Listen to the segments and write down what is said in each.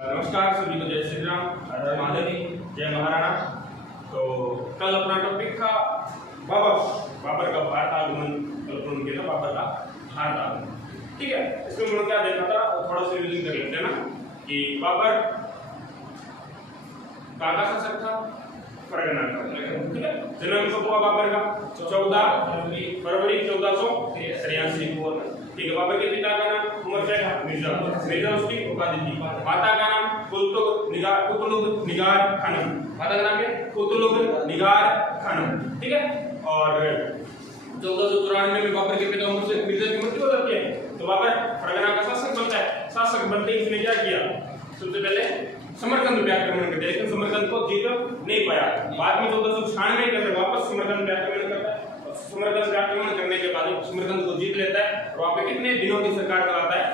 नमस्कार सभी को, जय श्री राम, हर महादेव, जय महाराणा। तो कल अपना टॉपिक था बाबर का भारत आगमन। कल अपन किया था बाबर का भारत आगमन। ठीक है, इसमें मैंने क्या देखा था, थोड़ा सा रिवीजन कर लेते हैं ना कि बाबर का शासक था, परगना का। ठीक है, जन्म कब हुआ बाबर का? 14 फरवरी 1483 को। ठीक है, बाबर के पिता का नाम उमर शैख मिर्जा उसकी उपाधि थी। माता का नाम कुतुलुग निगार खानम। माता का नाम क्या? कुतुलुग निगार खानम। ठीक है, और 1494 में बाबर के पिता उमर मिर्जा की मृत्यु हो जाती है, तो बाबर परगना का शासक बनता है। शासक बनते ही उसने क्या किया? सबसे पहले समरकंद पे आक्रमण करते, लेकिन समरकंद को जीत नहीं पाया। बाद में 1496 के अंदर वापस समरकंद पे आक्रमण करता है। समरकंद पे आक्रमण करने के बाद समरकंद को जीत लेता है और वहाँ पे कितने दिनों की सरकार चलाता है?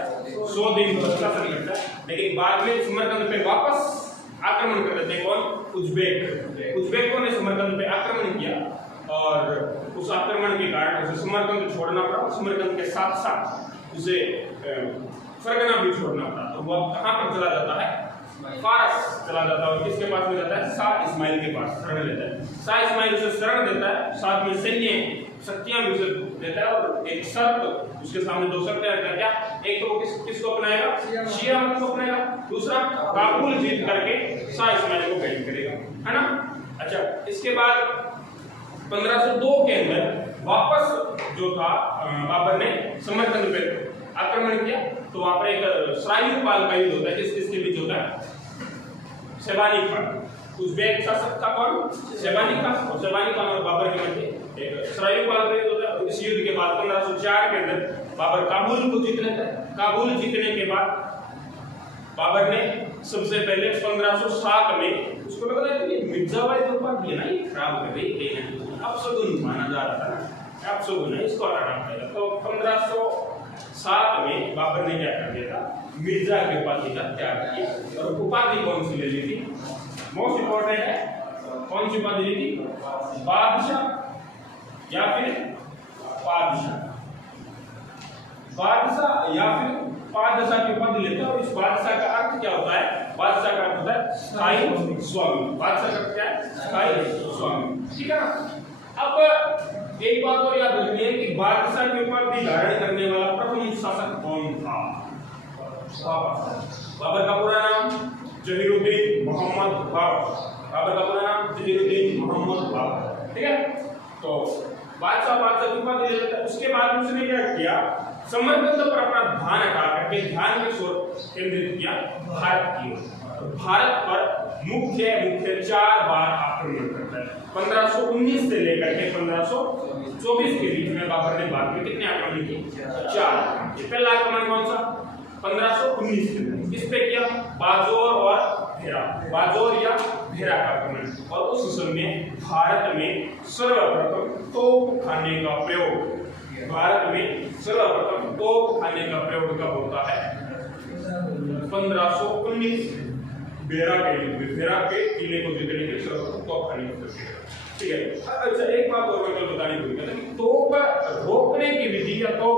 100 दिन शासन करता है। लेकिन बाद में समरकंद पे वापस आक्रमण कर देते हैं। कौन? उज्बेकों ने समरकंद पे आक्रमण किया और उस आक्रमण के कारण उसे समरकंद छोड़ना पड़ा। समरकंद के साथ साथ उसे फरगना भी छोड़ना पड़ा। तो वो अब कहाँ पर चला जाता है? फारस चला जाता है। और किसके पास में जाता है? शाह इस्माइल के पास शरण लेता है। शाह इस्माइल उसे शरण देता है, साथ में सैन्य शक्तियां भी उसे देता है। और एक शर्त, उसके सामने 2 शर्तें रखता है। क्या? एक तो वो किसको अपनाएगा? शिया मत को अपनाएगा। दूसरा, काबुल जीत करके शाह इस्माइल को गाइड करेगा, है ना। अच्छा, इसके बाद 1502 के अंदर वापस जो था बाबर ने समरकंद पे आक्रमण किया। तो वहां पर एक सरायुपाल का युद्ध होता है। किसके बीच होता है? शेबानी खान। उज्बेक शासक था कौन? शेबानी खान। और शेबानी खान और बाबर के मध्य एक सरायुपाल का युद्ध होता है। इस युद्ध के बाद 1504 के अंदर बाबर काबुल को जीत लेता है। काबुल जीतने के बाद बाबर ने सबसे पहले 1507 में उसको लगा था कि मिर्जा वाली जो उपाधि है ना, ये खराब कर रही है, अब सगुन माना जा रहा था ना, अब सगुन है, इसको हटाना पड़ेगा। तो 1507 में बाबर ने क्या कर दिया था? मिर्जा की उपाधि का त्याग किया। और उपाधि कौन सी ले ली थी? मोस्ट इंपॉर्टेंट है, कौन सी उपाधि ली थी? बादशाह या फिर पादशाह। बादशाह या फिर पादशाह की उपाधि लेते हैं। और इस बादशाह का अर्थ क्या होता है? बादशाह का अर्थ होता है स्थायी स्वामी। बादशाह का क्या है? स्थायी स्वामी। ठीक है ना। अब एक बात और याद रखनी है कि बादशाह की उपाधि धारण करने वाला प्रथम शासक कौन था? बाबर का पूरा नाम जहीरुद्दीन मोहम्मद बाबर। बाबर का पूरा नाम जहीरुद्दीन मोहम्मद बाबर। ठीक है, तो बादशाह की उपाधि ले लेता है। उसके बाद उसने क्या किया? समरकंद पर अपना ध्यान हटा करके ध्यान के ओर केंद्रित किया भारत की ओर। भारत पर मुख्य 4 बार आक्रमण करता है। 1519 से लेकर के 1524 के बीच में बाबर ने बाद में कितने आक्रमण किए? 4। ये पहला आक्रमण कौन सा? 1519 में। किस पे किया? बाजोर और भेरा। बाजोर या भेरा का आक्रमण। और उस समय भारत में सर्वप्रथम तोप खाने का प्रयोग, भारत में सर्वप्रथम तोप खाने का प्रयोग कब होता है? 1519 बेरा के किले को जीतने के सर्वप्रथम तोप खाने का प्रयोग। ठीक है। अच्छा, एक बात और मैं बतानी भूल गया, तोप रोकने की विधि या तोप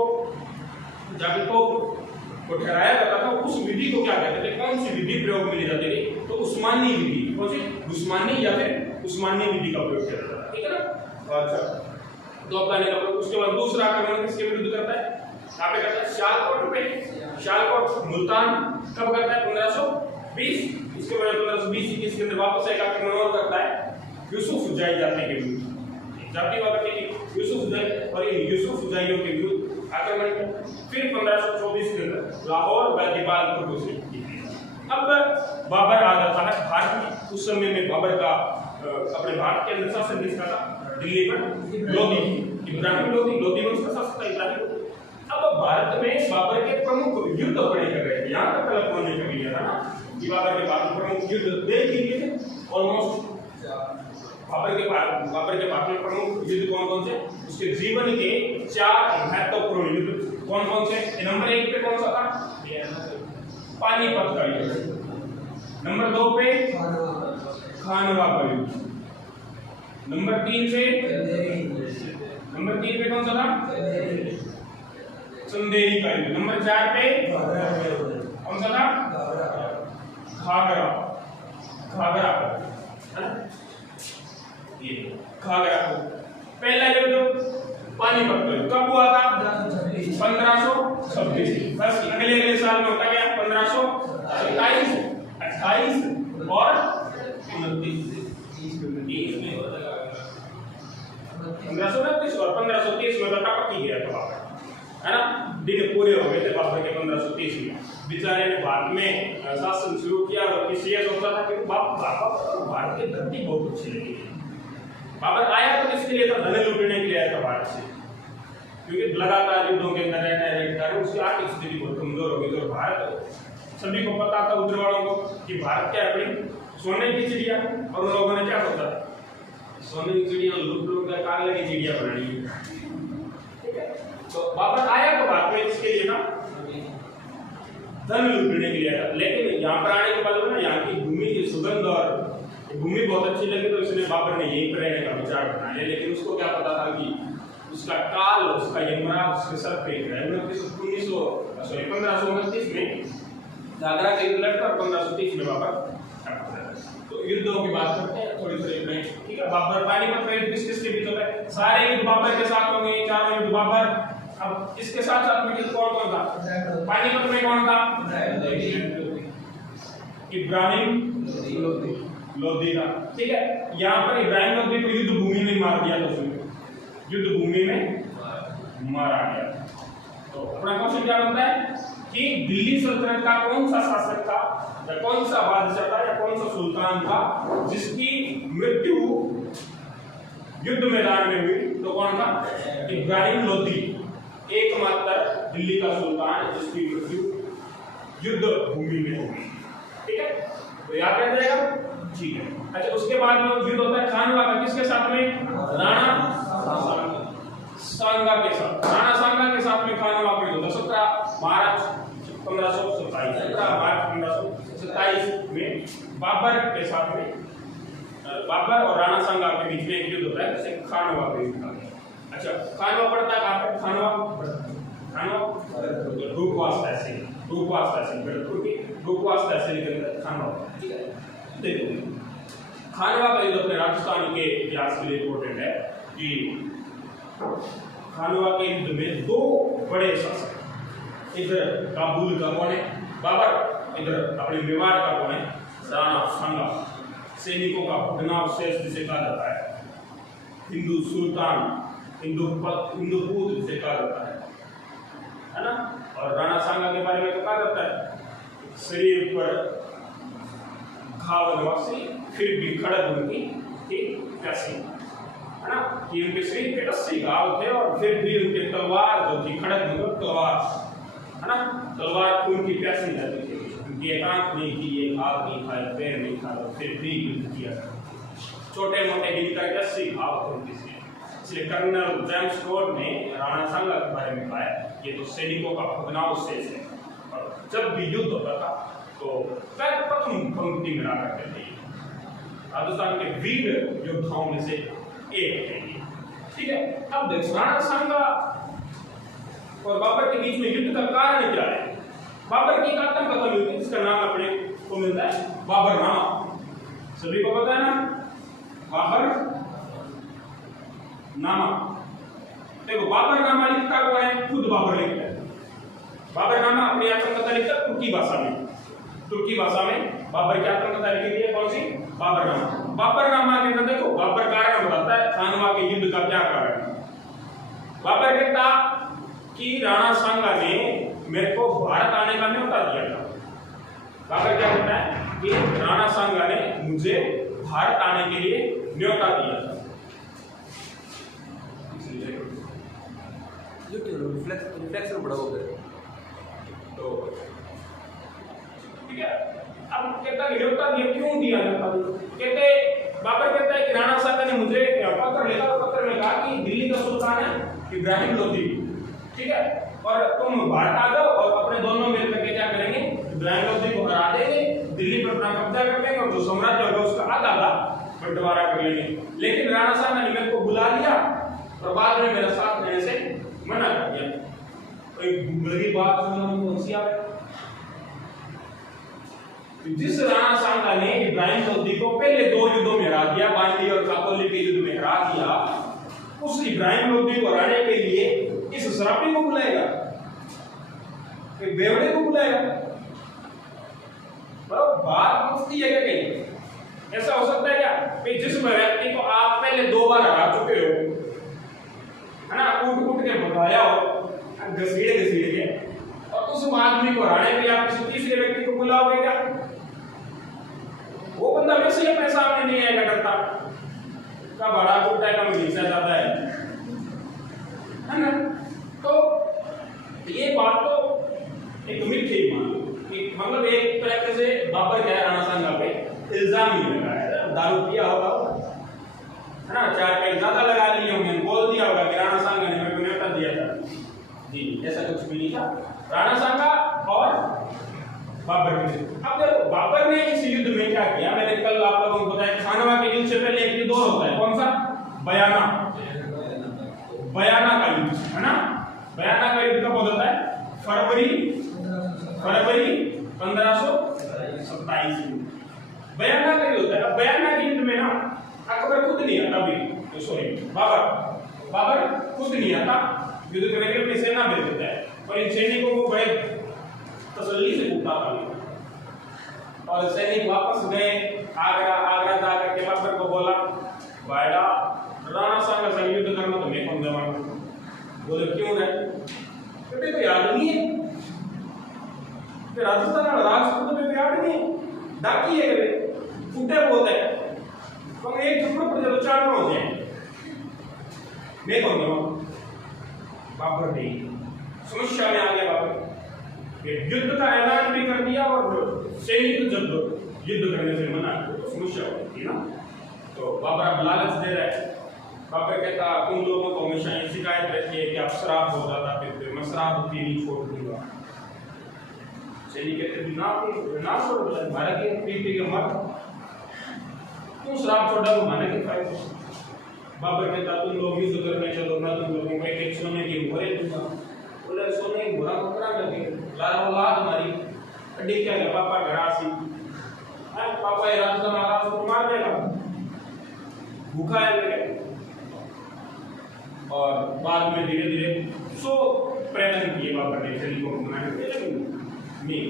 जब तोप को ठहराया जाता था, उस विधि को क्या कहते थे? कौन सी विधि प्रयोग में ली जाती थी? तो उस्मानी विधि। कौन सी? उस्मानी या फिर उस्मानी विधि का प्रयोग किया जाता था। ठीक है ना। अच्छा, तो उसके बाद दूसरा आक्रमण किसके विरुद्ध करता है? यहाँ पे करता है सियालकोट पे। सियालकोट मुल्तान कब करता है? 1520। इसके बाद 1520 के अंदर वापस एक आक्रमण और करता है यूसुफजाई जाति के विरुद्ध। जाति वाला यूसुफजाई और यूसुफ जाइयों के विरुद्ध आक्रमण किया। फिर 1524 के अंदर लाहौर व दीपालपुर को जीत लिया। अब बाबर आ जाता है भारत में। उस समय में बाबर का अपने भारत के अंदर शासन किसका था? दिल्ली पर इब्राहिम लोदी वंश का शासक था इब्राहिम। अब भारत में बाबर के प्रमुख युद्ध पड़े कर रहे थे। यहाँ तक कल्पना नहीं कर लिया था ना कि बाबर के बाद प्रमुख युद्ध देख लिए थे। ऑलमोस्ट बाबर के बाद में प्रमुख युद्ध कौन से? उसके जीवन के 4 महत्वपूर्ण युद्ध कौन से? नंबर 1 पे कौन सा था? पानीपत का युद्ध। नंबर 2 पे खानवा का युद्ध। नंबर 3 पे कौन सा था? चंदेरी का युद्ध। नंबर 4 पे कौन सा था? घाघरा, घाघरा है ना, ये घाघरा को पहला युद्ध पानीपत का कब हुआ था? 1526। बस अगले साल में होता गया 1527, 28 और 29 में होता गया 1529 और 1530 में तो टपक ही गया था है ना, दिन पूरे हो गए थे बाबर के 1530 में। बेचारे ने बाद में शासन शुरू किया और किसी ये सोचता था कि भारत की धरती बहुत अच्छी लगी। बाबर आया तो इसके लिए था, धन लूटने के लिए आया था भारत से, क्योंकि लगातार युद्धों के अंदर रहने कारण उसकी आर्थिक स्थिति बहुत कमजोर हो गई। तो भारत सभी को पता था, उधर वालों को, कि भारत क्या अपनी सोने की चिड़िया, और उन लोगों ने क्या सोचा, सोने की चिड़िया लूट लूट कर कागज की चिड़िया बनानी है। ठीक है, तो बाबर आया तो बाद में इसके लिए ना धन लूटने के लिए आया। लेकिन यहाँ पर आने के बाद ना यहाँ की भूमि की सुगंध और भूमि बहुत अच्छी लगी, तो इसलिए बाबर ने यहीं पर रहने का विचार बनाया। लेकिन उसको क्या पता था कि उसका काल, उसका यमराज उसके सर पे है। 1529 में घाघरा के युद्ध लड़ता और 1530 में बाबर। तो युद्धों की बात करते हैं थोड़ी थोड़ी में, ठीक है। बाबर पानीपत में युद्ध किसके बीच होता है? सारे युद्ध बाबर के साथ होंगे, चारों युद्ध बाबर। अब इसके साथ साथ में युद्ध कौन कौन था? पानीपत में कौन था? इब्राहिम लोदी था। ठीक है, यहाँ पर इब्राहिम लोदी को युद्ध भूमि में मार दिया था, उसने युद्ध भूमि में मारा गया। तो अपना क्वेश्चन क्या बनता है कि दिल्ली सल्तनत का कौन सा शासक था, या कौन सा बादशाह था, या कौन सा सुल्तान था जिसकी मृत्यु युद्ध मैदान में हुई? तो कौन था? इब्राहिम लोदी, एकमात्र दिल्ली का सुल्तान जिसकी मृत्यु युद्ध भूमि में हुई। ठीक है, तो याद रह जाएगा। ठीक है, अच्छा उसके बाद में युद्ध होता है खानवा का, किसके साथ में? राणा सांगा के साथ। राणा सांगा के साथ में खानवा का युद्ध 17 मार्च 1527, 17 मार्च 1527 में बाबर के साथ में, बाबर और राणा सांगा के बीच में एक युद्ध होता है, जिसे खानवा का युद्ध। अच्छा, खानवा पड़ता है कहाँ पे? खानवा रूपवास तहसील, रूपवास तहसील, रूपवास तहसील के अंदर खानवा। ठीक है, देखो खानवा का युद्ध अपने राजस्थान के इतिहास के लिए इंपॉर्टेंट है कि खानवा के युद्ध में दो बड़े शासक, इधर काबुल का कौन है? बाबर, इधर अपने मेवाड़ का कौन है? राणा सांगा। सैनिकों का भगनाव शेष जिसे कहा जाता है, हिंदू सुल्तान, हिंदूपुत्र जिसे कहा जाता है ना। और राणा सांगा के बारे में तो कहा जाता है शरीर पर घाव नवासी, फिर भी खड़ग उनकी प्यासी, है ना, कि उनके शरीर पे 80 घाव थे और फिर भी उनके तलवार जो थी, खड़ग मतलब तलवार, है ना, तलवार खून की प्यासी जाती थी। उनकी एक आंख नहीं थी, एक हाथ नहीं था, पैर नहीं था, फिर भी युद्ध किया। छोटे मोटे गिनकर 80 घाव थे उनके। इसलिए कर्नल जेम्स टोड ने राणा सांगा के बारे में कहा है ये तो सैनिकों का भगनाव शेष है। और जब भी युद्ध होता था तो प्रथम पंक्ति में रहा करते थे, राजस्थान के वीर योद्धाओं में से एक है। ठीक है, अब देखो राणा सांगा और बाबर के बीच में युद्ध का कारण क्या है? बाबर की आत्मकथा मिलती है जिसका नाम अपने को मिलता है बाबरनामा। सभी को पता है ना बाबर नामा। देखो बाबरनामा लिखता कौन है? खुद बाबर लिखता है। बाबरनामा अपनी आत्मकथा लिखता है तुर्की भाषा में। तुर्की भाषा में बाबर की आत्मकथा लिखी गई है, कौन सी? बाबरनामा। बाबरनामा के अंदर देखो बाबर कारण बताता है खानवा के युद्ध का क्या कारण है। बाबर कहता कि राणा सांगा ने मेरे को भारत आने का न्योता दिया था। बाबर क्या कहता है कि राणा सांगा ने मुझे भारत आने के लिए न्योता दिया था। रिफ्लेक्शन बड़ा हो गया। तो ठीक है, अब कहता है न्योता दिया, क्यों दिया न्योता? कहते बाबर कहता है कि राणा सांगा ने मुझे पत्र लिखा, पत्र में कहा कि दिल्ली का सुल्तान है इब्राहिम लोदी, ठीक है, और तुम भारत आ जाओ और अपने दोनों मिलकर के क्या करेंगे? इब्राहिम लोदी को हरा देंगे, दिल्ली पर अपना कब्जा कर लेंगे और जो साम्राज्य होगा उसका आधा आधा बंटवारा कर लेंगे। लेकिन राणा सांगा ने मेरे को बुला लिया और बाद में मेरा साथ देने से मना कर दिया। तो एक बड़ी बात सुनने में कौन सी आवे? जिस राणा सांगा ने इब्राहिम लोधी को पहले 2 युद्धों में हरा दिया, बांदी और काकोली के युद्ध में हरा दिया, उस इब्राहिम लोधी को हराने के लिए इस सरापी को बुलाएगा, कोई बेवड़े को बुलाएगा? बात मुफ्ती है क्या कहीं? ऐसा हो सकता है क्या कि जिस व्यक्ति को आप पहले 2 बार हरा चुके हो, है ना, कूट के भगाया हो, घसीड़ के, और उस आदमी को हराने के लिए आप किसी तीसरे व्यक्ति को बुलाओगे क्या? वो बंदा वैसे ही अपने सामने नहीं आएगा, डरता कब हरा टूटा है, कब घिसा जाता है ना? तो ये बात तो एक मिथ्या मान, मतलब एक तरह से बाबर क्या राणा सांगा पे इल्जाम ही लगाया, दारू पिया होगा, है ना, 4 पैक ज्यादा लगा लिए होंगे, बोल दिया होगा कि राणा सांगा ने मेरे को न्योता दिया था जी, ऐसा कुछ भी नहीं था। राणा सांगा और बाबर के, अब देखो बाबर ने इस युद्ध में क्या किया, मैंने कल आप लोगों को बताया, खानवा के युद्ध से पहले एक युद्ध और होता है, कौन सा? बयाना का युद्ध, है ना? बयाना का युद्ध कब होता है? फरवरी 1527 में बयाना का युद्ध है। अब बयाना के युद्ध में ना अकबर खुद नहीं आता, भी सॉरी बाबर खुद नहीं आता, युद्ध करने के लिए अपनी सेना भेज देता है, और इन सैनिकों को बड़े तसल्ली से पूछता था, और सैनिक वापस गए आगरा जाकर के बाबर को बोला, भाईला राणा सांगा से युद्ध करना तो मैं कौन जवान? बोले क्यों है? क्योंकि तो याद नहीं है, राजस्थान राजपूत में याद नहीं है, डाकी है फुटे बोलते हैं, तो एक झुकड़ पर जब 4 होते हैं, मैं कौन जवान? बाबर ने समस्या में आ गया, बाबर युद्ध का ऐलान भी कर दिया और सैनिक जब युद्ध करने से मना तो समस्या होती ना, तो बाबर अब लालच दे रहा है। बाबर कहता तुम लोगों को हमेशा ये शिकायत रहती है कि आप शराब हो जाता पीते, मैं शराब पीनी छोड़ दूंगा। सैनिक कहते ना छोड़, भारत के पी के मर, तू शराब छोड़ा तो माने के फायदे। बाबर कहता तुम लोग युद्ध करने चलो, मैं तुम लोगों को एक सोने की मोहरे दूंगा। बोले सोने की मोहरा को करा लगे, लारा औलाद हमारी अड्डी क्या है, पापा घरासी पापा ये रात का महाराज को मार देगा, भूखा है लगे। और बाद में धीरे धीरे प्रयत्न किए बाबर ने सैनिकों को मनाने के लिए, नहीं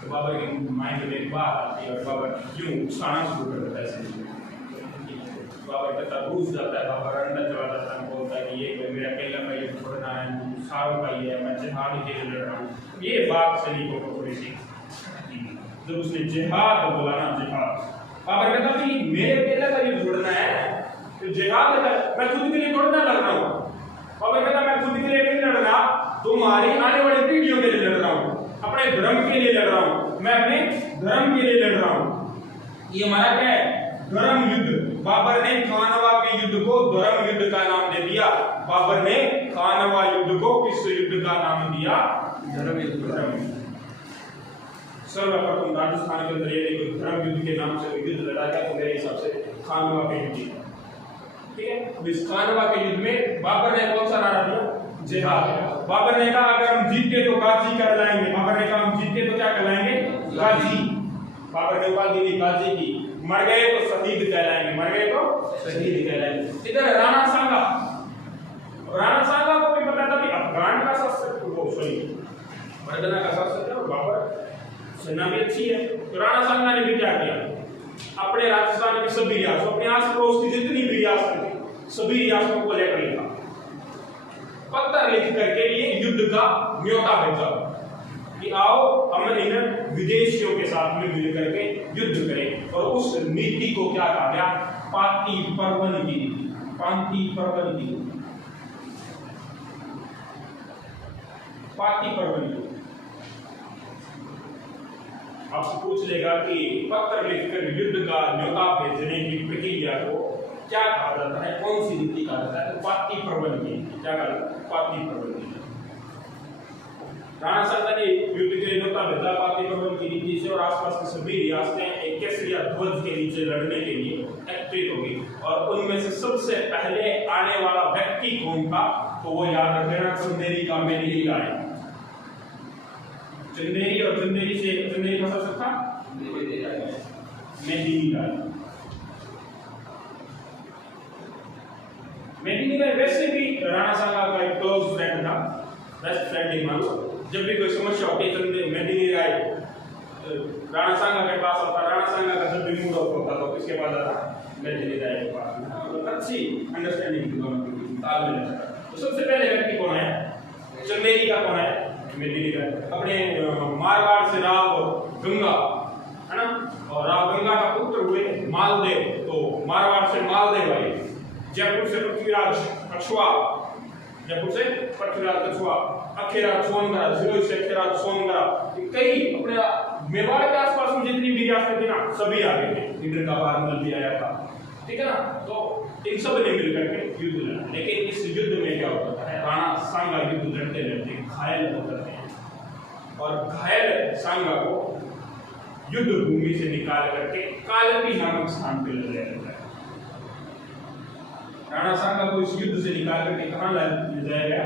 तो बाबर के माइंड में एक बात आती है और बाबर क्यों उकसाना शुरू कर देता है। बाबर कहता घुस जाता है, बाबर अंदर चला जाता है, बोलता है कि ये मेरा अकेला का ये छोड़ना है, सारों का ये है, मैं जिहाद के लिए लड़ रहा हूँ। ये बात सैनिकों को थोड़ी सी, जब उसने जिहाद बोला ना, जिहाद, बाबर कहता कि मेरे अकेला का ये छोड़ना है, तो जिहाद मैं खुद के लिए थोड़ा ना लड़ रहा हूँ। बाबर कहता मैं खुद के लिए नहीं लड़ रहा, तुम्हारी आने वाली पीढ़ियों के लिए लड़ रहा हूँ, अपने धर्म के लिए लड़ रहा हूँ, मैं अपने धर्म के लिए लड़ रहा हूँ। ये हमारा क्या है? धर्म युद्ध। बाबर ने खानवा के युद्ध को धर्म युद्ध का नाम दे दिया। बाबर ने खानवा युद्ध को किस युद्ध का नाम दिया? धर्म युद्ध। सर्वप्रथम राजस्थान के अंदर ये धर्म युद्ध के नाम से युद्ध लड़ा गया, तो मेरे हिसाब से खानवा के युद्ध, ठीक है। अब इस खानवा के युद्ध में बाबर ने कौन सा नारा दिया? जिहाद। बाबर ने कहा अगर हम जीते तो गाजी कहलाएंगे, बाबर ने कहा हम जीते तो क्या कहलाएंगे? गाजी। बाबर ने उपाधि दी गाजी की, मर गए तो शहीद कहलाएंगे, मर गए तो शहीद कहलाएंगे। इधर राणा सांगा को भी पता था कि अफगान का शासक, वो सॉरी मर्दना का शासक है और बाबर सेना भी अच्छी है, तो राणा सांगा ने भी क्या किया? अपने राजस्थान की सभी रियासतों, अपने आस पड़ोस की जितनी भी रियासतें थी, सभी रियासतों को लेकर लिखा, पत्र लिख करके ये युद्ध का न्योता भेजा कि आओ हम इन विदेशियों के साथ में मिल करके युद्ध करें। और उस नीति को क्या कहा गया? पाती पर्वन की नीति। पाती पर्वन की नीति, पाती पर्वन की। आपसे पूछ लेगा कि पत्र लिखकर युद्ध का न्योता भेजने की प्रक्रिया को क्या कहा जाता है, कौन सी नीति कहा जाता है? तो पाती पर्वन की नीति। क्या कहा? पाती पर्वन की नीति। राणा सांगा ने युद्ध के लिए न्योता भेजा पाती पर्वन की नीति से, और आसपास की सभी रियासतें एक केसरिया ध्वज के नीचे लड़ने के लिए एकत्रित हो गई। और उनमें से सबसे पहले आने वाला व्यक्ति कौन था? तो वो याद रख लेना, चंदेरी का मेदिनी राय। चंदेरी और चंदेरी का शासक था मेदिनी राय। मेदिनी राय वैसे भी राणा सांगा का एक क्लोज फ्रेंड था, बेस्ट फ्रेंड ही मान लो। जब भी कोई समस्या होती तो मेदिनी राय राणा सांगा के पास आता, राणा सांगा का जब भी मूड ऑफ होता तो किसके पास आता? मेदिनी राय के पास। मतलब अच्छी अंडरस्टैंडिंग थी दोनों की, तालमेल था। तो सबसे पहले व्यक्ति कौन है? चंदेरी का कौन है? मेदिनी राय। अपने मारवाड़ से राव गंगा, है ना, और राव गंगा का पुत्र हुए मालदेव, तो मारवाड़ से मालदेव आए, जयपुर से पृथ्वीराज कछुआ, जयपुर से पृथ्वीराज कछुआ, अखेराज सोनगढ़, सिरोही से अखेराज सोनगढ़, कई अपने मेवाड़ के आसपास में जितनी भी रियासतें थी ना सभी आ गए थे। इधर का बारमल भी आया था, ठीक है ना। तो इन सब ने मिलकर के युद्ध लड़ा, लेकिन इस युद्ध में क्या होता है? राणा सांगा युद्ध लड़ते लड़ते घायल हो जाते हैं, और घायल सांगा को युद्ध भूमि से निकाल करके कालपी नामक स्थान पर ले जाता है। राणा सांगा को इस युद्ध से निकाल करके कहाँ ले जाया गया?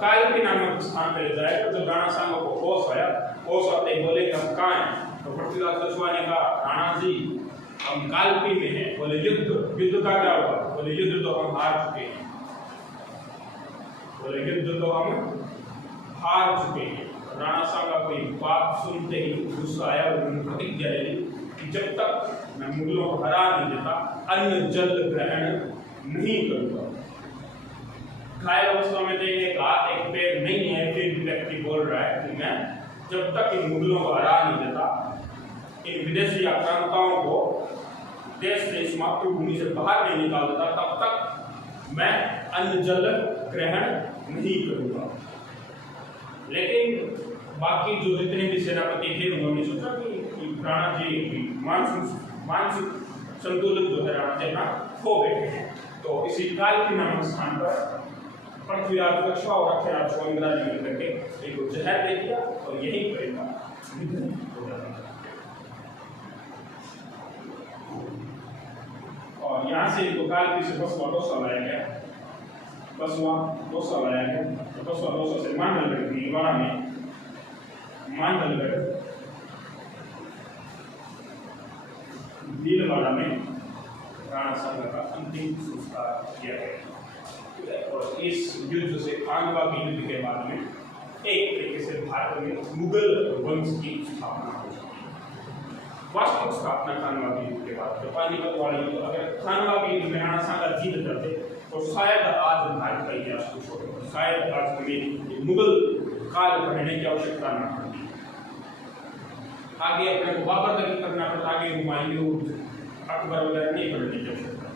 कालपी नामक स्थान पर ले जाया। तो जब राणा सांगा को होश आया, होश आते ही बोले कि हम कहाँ हैं? तो पृथ्वीराज कछुआ ने कहा, राणा जी हम कालपी में हैं। बोले युद्ध का क्या होगा? बोले युद्ध तो हम हार चुके हैं। बोले युद्ध तो हम हार चुके हैं। राणा सांगा को बात सुनते ही गुस्सा आया और उन्होंने प्रतिज्ञा ले ली कि जब तक मैं मुगलों को हरा नहीं देता अन्न जल ग्रहण नहीं करूंगा। घायल अवस्था में थे, एक हाथ एक पैर नहीं है, फिर भी व्यक्ति बोल रहा है कि मैं जब तक इन मुगलों को हरा नहीं देता, इन विदेशी आक्रांताओं को देश से, इस मातृभूमि से बाहर नहीं निकाल देता, तब तक मैं अन्न जल ग्रहण नहीं करूंगा। लेकिन बाकी जो जितने भी सेनापति थे उन्होंने सोचा कि राणा जी मानसिक संतुलन जो है राणा जी अपना खो बैठे हैं। तो इसी कालपी नामक स्थान पर पृथ्वीराज कछुआ और अखेराज सोनगढ़ ने मिलकर के एक जहर दे दिया और यही पर और यहाँ से इनको कालपी से बसवा दौसा लाया गया, बसवा दौसा लाया गया। तो बसवा दौसा से मांडलगढ़ भीलवाड़ा में, मांडलगढ़ भीलवाड़ा में राणा सांगा का अंतिम संस्कार किया गया। और इस युद्ध से खानवा के युद्ध के बाद में एक तरीके से भारत में मुगल वंश की स्थापना हो गई। वास्तविक स्थापना खानवा के युद्ध के बाद, पानीपत वाले युद्ध, अगर खानवा के युद्ध में राणा सांगा जीत जाते तो शायद आज भारत का इतिहास कुछ होता, शायद आज हमें मुगल काल पढ़ने की आवश्यकता न पड़ती, आगे अपने को बाबर तक करना पड़ता, आगे हुमायूं अकबर वगैरह नहीं पढ़ने की आवश्यकता।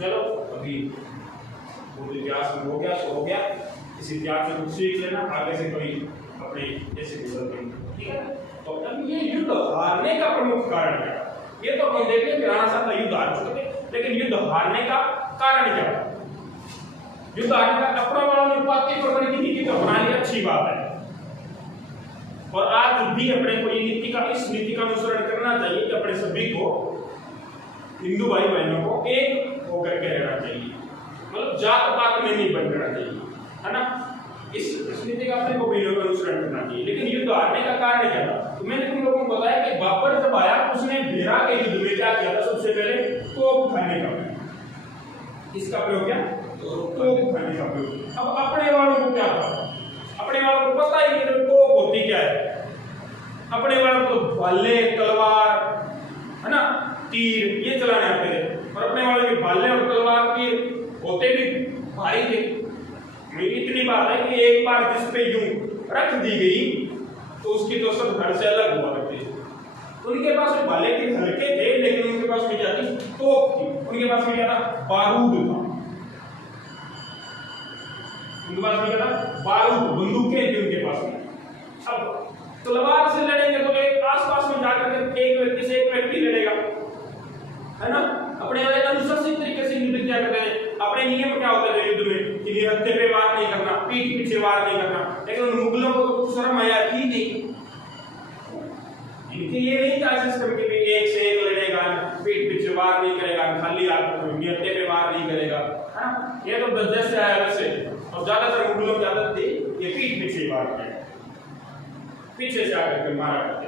चलो अभी इतिहास में हो गया सो हो गया, इस इतिहास से कुछ सीख लेना, आगे से कोई अपने जैसे गुजर, ठीक है। तो अब ये युद्ध हारने का प्रमुख कारण क्या? ये तो हम देख लें कि राणा सांगा युद्ध हार चुके थे, लेकिन युद्ध हारने का कारण क्या? युद्ध हारने का कपड़ा वालों ने पाती प्रबंध की नीति तो हमारी अच्छी बात है, और आज भी अपने को ये नीति का, इस नीति का अनुसरण करना चाहिए कि अपने सभी को, हिंदू भाई बहनों को एक होकर के रहना चाहिए, मतलब जात पात में नहीं बन रहना चाहिए, है ना। इस नीति का अपने को भी अनुसरण करना चाहिए। लेकिन युद्ध हारने का कारण क्या था? तो मैंने तुम लोगों को बताया कि बाबर जब आया उसने भेरा के युद्ध में क्या किया था? सबसे पहले तोप उठाने का प्रयोग। इसका प्रयोग क्या? तोप उठाने का प्रयोग। अब अपने वालों को क्या था? अपने वालों को पता ही नहीं तोप होती क्या है। अपने वालों को भाले, तलवार, है ना, तीर ये चलाने आते थे, और अपने वालों के भाले और तलवार तीर होते भी भारी थे। इतनी बात है कि एक बार जिस पे यूं रख दी गई तो उसकी तो सब घर से अलग हुआ करती थी। उनके पास भाले के हल्के थे, लेकिन उनके पास में क्या थी? तोप थी। उनके पास में क्या था? बारूद था। उनके पास में क्या था? बारूद, बंदूकें थी उनके पास में। अब तलवार से लड़ेंगे तो एक आसपास में जाकर के एक व्यक्ति से एक व्यक्ति लड़ेगा, है ना। अपने अनुशासित तरीके से युद्ध किया करते थे। अपने नियम क्या होते थे युद्ध में कि हत्थे पे वार नहीं करना, पीठ पीछे वार नहीं करना। लेकिन उन मुगलों को तो शर्म आया थी नहीं, इनके ये नहीं था सिस्टम के भी एक से एक लड़ेगा, पीठ पीछे वार नहीं करेगा, खाली हत्थे पे वार नहीं करेगा, है ना। ये तो जैसे आया वैसे, और ज्यादातर मुगलों की आदत थी ये पीठ पीछे वार करेगा, पीछे से आकर के मारा करते।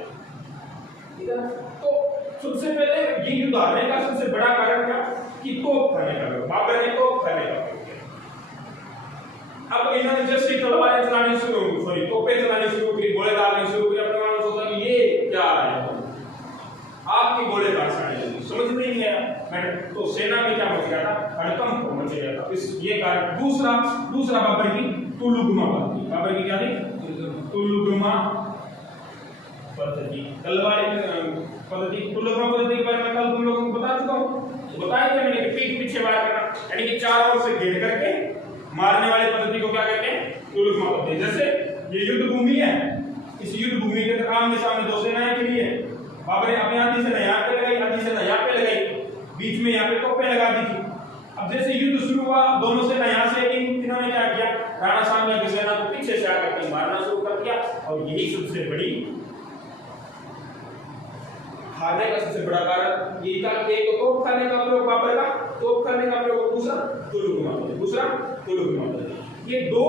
ठीक है ना। तो सबसे पहले ये युद्ध हारने का सबसे बड़ा कारण क्या कि तोप खाने का, बाबर ने तोप खाने का। अब इन्होंने जैसे तलवारें चलानी शुरू, सॉरी तोपें चलानी शुरू की, गोले दागने शुरू किए, अपने मन में सोचा कि ये क्या है, आपकी गोले दाग साड़ी जल्दी समझ नहीं गया मैंने। तो सेना में क्या मच गया था, हड़कंप मच गया था। इस ये कारण। दूसरा बाबर की तुलुगमा पद्धति, बाबर की क्या थी, तुलुगमा पद्धति, तलवार पद्धति। तुलुगमा पद्धति के बारे में कल तुम लोगों को बता चुका हूं, बताया था मैंने कि पीठ पीछे वार करना, यानी कि चारों ओर से घेर करके मारने वाली पद्धति को क्या कहते हैं, तुलुगमा पद्धति। जैसे ये युद्ध भूमि है, इस युद्ध भूमि के आमने सामने दो सेनाएं खड़ी है, बाबर ने अपनी आधी सेना यहाँ पे लगाई, आधी सेना यहाँ पे लगाई, बीच में यहाँ पे तोपें लगा दी थी। अब जैसे युद्ध शुरू हुआ, दोनों सेना यहाँ से, इन्होंने क्या किया, राणा सांगा की सेना को पीछे से आकर के मारना शुरू कर दिया। और यही सबसे बड़ी हारने का सबसे बड़ा कारण ये था कि एक तोप खाने का प्रयोग बाबर का, तोप खाने का प्रयोग, दूसरा तुलुगमा पद्धति। ये दो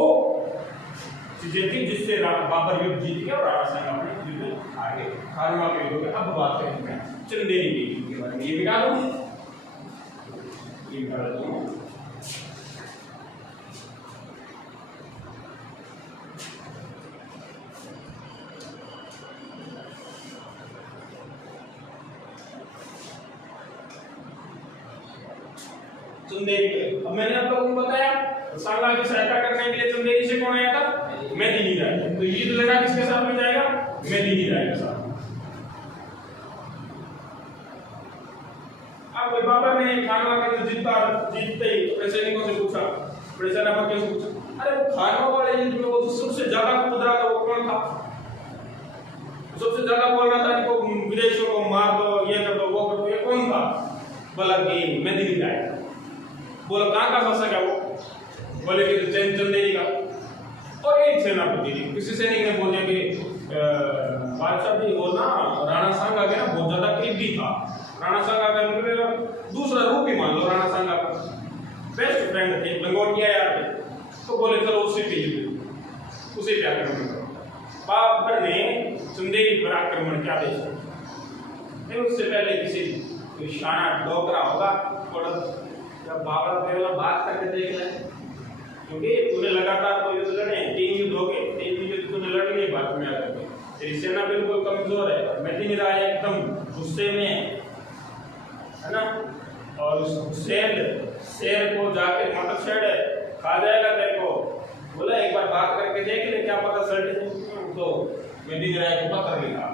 चीजें थी जिससे बाबर युद्ध जीत गया और राणा सांगा अपने युद्ध हार गए, खानवा के युद्ध में। अब बात करें चंदेरी के युद्ध के बारे में, ये बिठा दूं, ये बिठा दूं। चंदेरी, अब मैंने आप लोगों को बताया सांगा की सहायता करने के लिए चंदेरी से कौन आया था, मेदिनी राय। तो युद्ध लड़ा किसके साथ में जाएगा, मेदिनी राय के साथ। अब बाबर ने खानवा का युद्ध जीतते ही अपने सैनिकों से पूछा, अपने सेनापतियों से पूछा, अरे खानवा वाले युद्ध में वो जो सबसे ज्यादा कूद रहा था वो कौन था, सबसे ज्यादा बोल रहा था इनको विदेशियों को मार दो, ये कर दो, वो कर दो, ये कौन था, बोला कि मेदिनी राय। बोला कहाँ का शासक है वो, बोले कि चंदेरी का। और एक सेनापति थी, किसी सैनिक ने बोल दिया कि बादशाह जी वो ना राणा सांगा के ना बहुत ज्यादा करीबी था, राणा सांगा का दूसरा रूप ही मान लो, राणा सांगा का बेस्ट फ्रेंड थे, लंगोटिया यार थे। तो बोले चलो उसी पे आक्रमण करो। बाबर ने चंदेरी पर आक्रमण किया देश नहीं, उससे पहले किसी कोई शाना डोकरा होगा थोड़ा, जब बाबर पहला बात करके देख ले, क्योंकि तूने लगातार तो युद्ध लड़े, 3 युद्ध हो गए, 3 युद्ध तूने लड़ लिए, बात में आकर के तेरी सेना बिल्कुल कमजोर है, मेदिनी राय एकदम गुस्से में है ना, और उस शेर को जाके मत छेड़, खा जाएगा तेरे को। बोला एक बार बात करके देख ले, क्या पता सल्ट। तो मेदिनी राय को पकड़ लिया,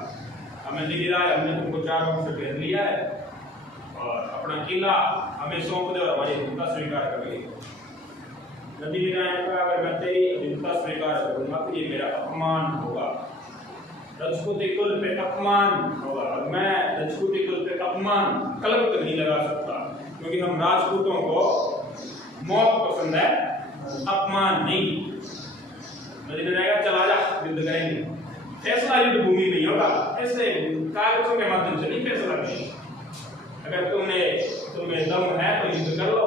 मेदिनी राय हमने तुमको चारों ओर से घेर लिया है और अपना किला हमें सौंप दे और हमारी विनता स्वीकार कर ली। मेदिनी राय ने कहा अगर मैं तेरी विनता स्वीकार करूंगा तो ये मेरा अपमान होगा, राजपूती कुल पे अपमान होगा, और मैं राजपूती कुल पे अपमान कलंक नहीं लगा सकता, क्योंकि हम राजपूतों को मौत पसंद है, अपमान नहीं। मेदिनी राय का चला जा, युद्ध करेंगे। फैसला युद्ध भूमि नहीं होगा, ऐसे कागजों के माध्यम से नहीं फैसला करेंगे। अगर तुम्हें दम है तो युद्ध कर लो,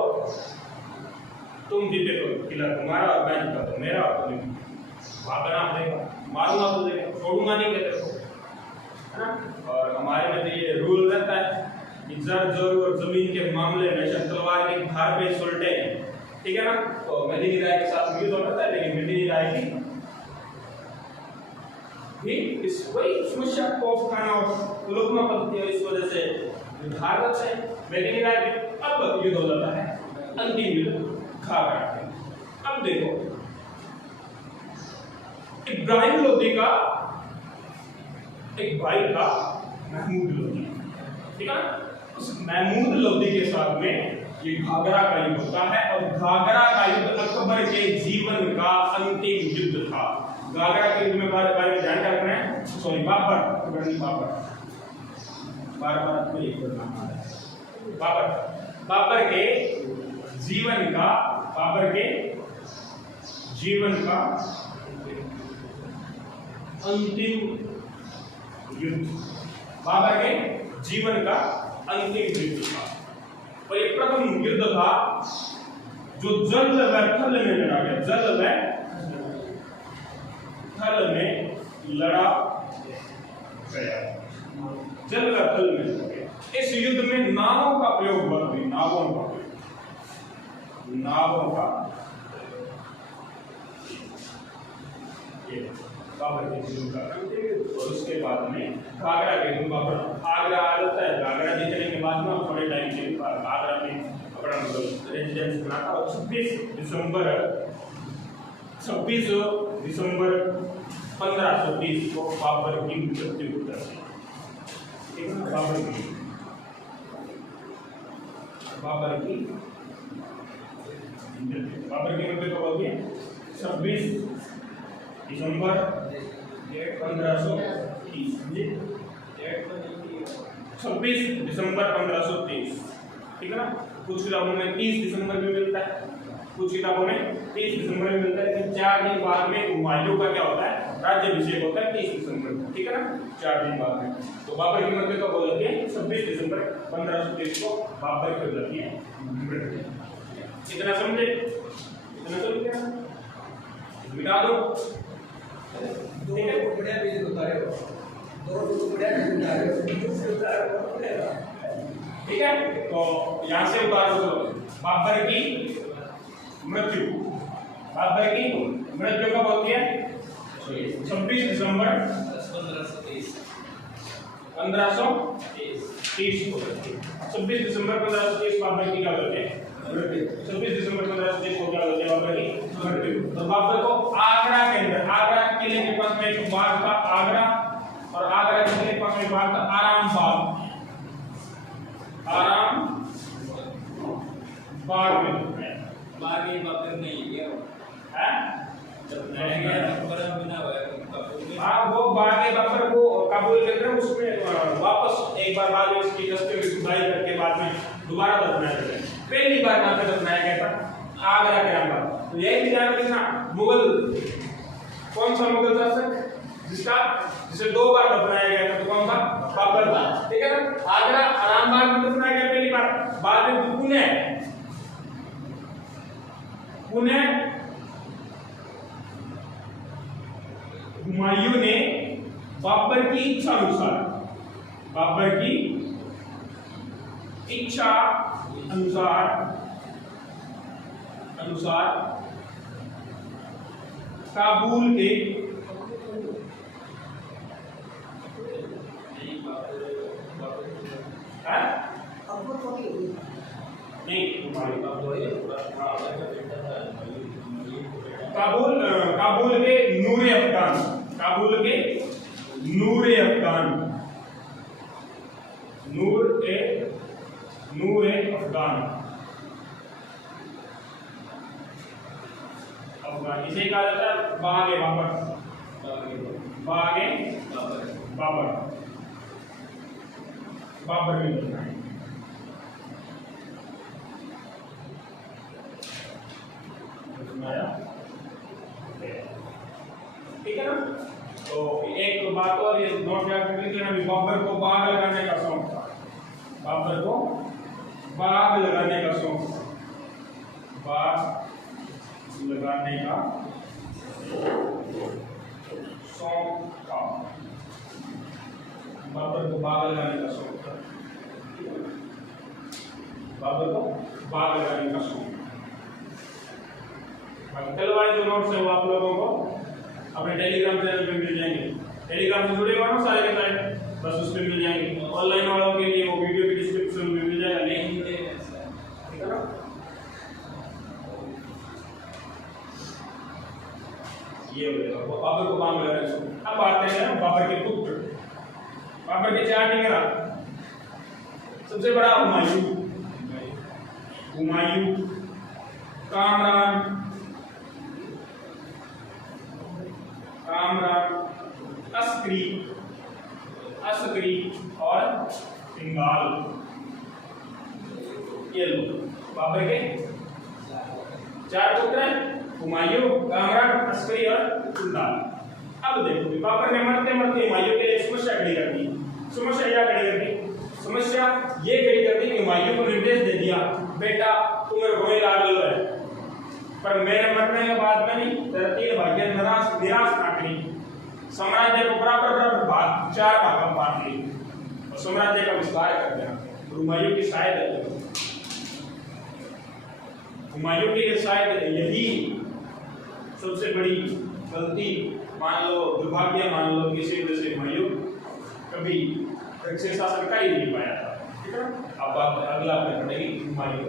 तुम जीते तो किला तुम्हारा और मैं जीता तो मेरा, और तुम्हें भागना पड़ेगा, मारूंगा तो देगा, छोड़ूंगा नहीं कहते को, है ना। और हमारे में तो ये रूल रहता है कि जर जोर और जमीन के मामले में तलवार की धार पे सुलटे हैं, ठीक है ना। तो मेदिनी राय के साथ युद्ध होता है, लेकिन मेदिनी राय की भी इस वही समस्या को खाना और तुलुगमा पद्धति इस वजह से भारत से मेदिनी राय अब युद्ध हो जाता है, अंतिम युद्ध खागरा। अब देखो इब्राहिम लोदी का एक भाई था महमूद लोदी, ठीक है। उस महमूद लोदी के साथ में ये घाघरा का युद्ध होता है, और घाघरा का युद्ध अकबर के जीवन का अंतिम युद्ध था। घाघरा के युद्ध में बारे में ध्यान रखना है, सॉरी बाबर बाबर के जीवन का अंतिम युद्ध, बाबर के जीवन का अंतिम युद्ध था। और ये प्रथम युद्ध था जो जल व थल में लड़ा गया, जल व थल में लड़ा गया। जल का थल में। इस युद्ध में नावों का प्रयोग हुआ, नावों का बाबर के युद्ध का। और उसके बाद में आगरा के युद्ध, बाबर आगरा आ जाता है। आगरा जीतने के बाद में थोड़े टाइम के बाद आगरा में अपना रेजिडेंस बनाता और 26 दिसंबर 1530 को बाबर की मृत्यु होती है। बाबर की मृत्यु कब होती है? 26 दिसंबर 1530। 26 दिसंबर 1530, ठीक है ना। कुछ किताबों में 30 दिसंबर में मिलता है, कुछ किताबों में 30 दिसंबर में मिलता है, लेकिन 4 दिन बाद में हुमायूं का क्या होता है? राज्याभिषेक होता है 30 दिसंबर को, ठीक है ना, 4 दिन बाद में। तो बाबर की मृत्यु कब हो जाती है? 26 दिसंबर 1530 को बाबर की हो जाती है मृत्यु। इतना समझे? इतना समझ गया? मिटा दो, ठीक है। बढ़िया भी बता रहे हो, दो बढ़िया भी बता रहे हो, ठीक है। तो यहाँ से उतारो बाबर की मृत्यु। बाबर की मृत्यु कब होती है? 26 दिसंबर 1530 को। 26 दिसंबर 1530 बाबर की क्या होती है? 26 दिसंबर 1530 को क्या होती है? बाबर की मृत्यु। तो बाबर को आगरा के अंदर, आगरा किले के पास में एक बाग था आगरा, और आगरा किले के पास में बाग था आराम बाग में बाबर नहीं है हाँ, वो बागे बाबर को काबुल के अंदर उसमें वापस एक बार बाद में इसकी दस्ते में खुदाई करके बाद में दोबारा दफनाया गया। पहली बार यहाँ पे दफनाया गया था आगरा के अंदर। तो यही ध्यान रखना, मुगल कौन सा मुगल शासक जिसे 2 बार दफनाया गया था, तो कौन था? बाबर था, ठीक है ना। आगरा आराम बाग में दफनाया गया पहली बार, बाद में पुणे हुमायूं ने बाबर की इच्छा अनुसार काबुल के काबुल के नूरे अफगान इसे कहा जाता है बागे बाबर में बनना है। ठीक है ना। तो एक बात और ये नोट याद कर लीजिए ना, बाबर को बाग लगाने का शौक था, बाबर को बाग लगाने का शौक था, बाग लगाने का शौक था, बाबर को बाग लगाने का शौक था, बाबर को बाग लगाने का शौक। कल वाले जो नोट्स है वो आप लोगों को अपने टेलीग्राम चैनल पे मिल जाएंगे। टेलीग्राम से जुड़े हुए ना सारे के सारे, बस उस पे मिल जाएंगे। ऑनलाइन वालों के लिए वो वीडियो की डिस्क्रिप्शन में मिल जाएगा लिंक, ठीक है ना। ये बाबर को बाग लगाने का शौक। अब आते हैं बाबर के पुत्र, बाबर के 4 टिंगरा। सबसे बड़ा हुमायूं, कामरान, अस्करी और पिंगाल। ये लोग बाबर के 4 पुत्र हैं, हुमायूं, कामरान, अस्करी और पिंगाल। अब देखो बाबर ने मरते मरते हुमायूं के लिए समस्या खड़ी कर दी। समस्या क्या खड़ी कर दी? समस्या ये खड़ी कर दी कि हुमायूं को निर्देश दे दिया, बेटा तुम्हें रोए लागल है, पर मेरे मरने के बाद में नहीं, तेरा 3 भाइयों निराश ना करी, साम्राज्य को बराबर भाग 4 भागों में बांट ली। साम्राज्य का विस्तार कर देना। हुमायूं की शायद यही सबसे बड़ी गलती मान लो, दुर्भाग्य मान लो, किसी वजह से हुमायूं कभी अच्छे शासन कर ही नहीं पाया था। ठीक है, अब बात अगला में पढ़ेगी हुमायूं।